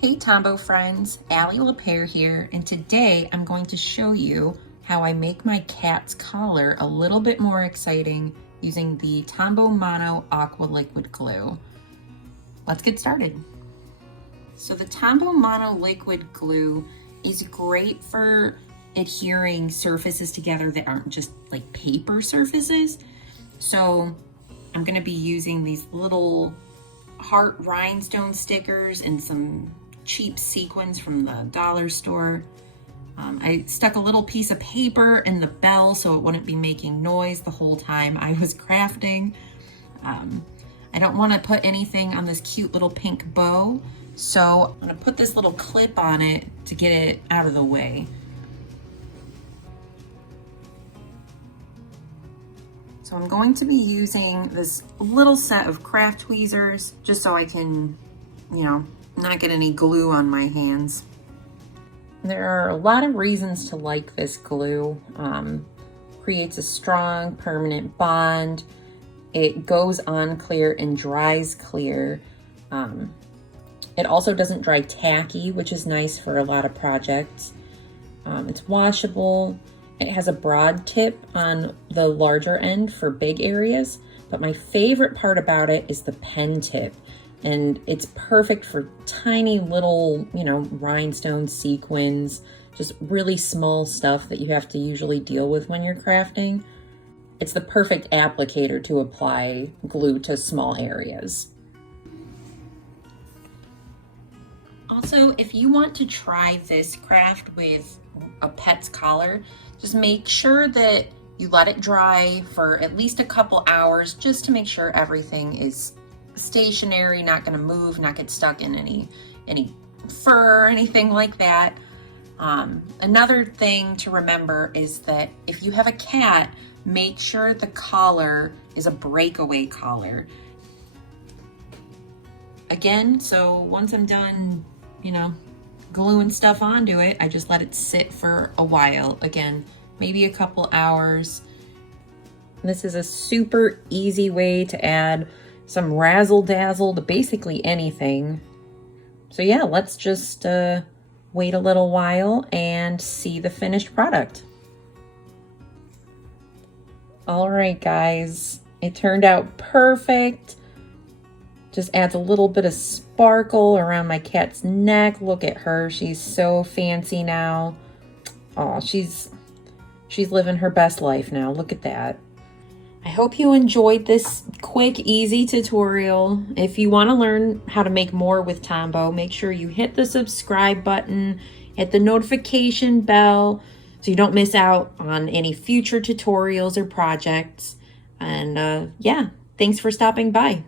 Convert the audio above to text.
Hey Tombow friends, Allie LaPere here, and today I'm going to show you how I make my cat's collar a little bit more exciting using the Tombow Mono Aqua Liquid Glue. Let's get started. So the Tombow Mono Liquid Glue is great for adhering surfaces together that aren't just like paper surfaces. So I'm going to be using these little heart rhinestone stickers and some cheap sequins from the dollar store. I stuck a little piece of paper in the bell so it wouldn't be making noise the whole time I was crafting. I don't want to put anything on this cute little pink bow, so I'm going to put this little clip on it to get it out of the way. So I'm going to be using this little set of craft tweezers just so I can, not get any glue on my hands. There are a lot of reasons to like this glue. Creates a strong, permanent bond. It goes on clear and dries clear. It also doesn't dry tacky, which is nice for a lot of projects. It's washable. It has a broad tip on the larger end for big areas, but my favorite part about it is the pen tip. And it's perfect for tiny little, rhinestone sequins, just really small stuff that you have to usually deal with when you're crafting. It's the perfect applicator to apply glue to small areas. Also, if you want to try this craft with a pet's collar, just make sure that you let it dry for at least a couple hours just to make sure everything is stationary, not going to move, not get stuck in any fur or anything like that. Another thing to remember is that if you have a cat, make sure the collar is a breakaway collar. Again, so once I'm done, gluing stuff onto it, I just let it sit for a while. Again, maybe a couple hours. This is a super easy way to add some razzle dazzle to basically anything. So yeah, let's just wait a little while and see the finished product. All right, guys, it turned out perfect. Just adds a little bit of sparkle around my cat's neck. Look at her, she's so fancy now. Oh, she's living her best life now. Look at that. I hope you enjoyed this quick, easy tutorial. If you want to learn how to make more with Tombow, make sure you hit the subscribe button, hit the notification bell so you don't miss out on any future tutorials or projects. And yeah, thanks for stopping by.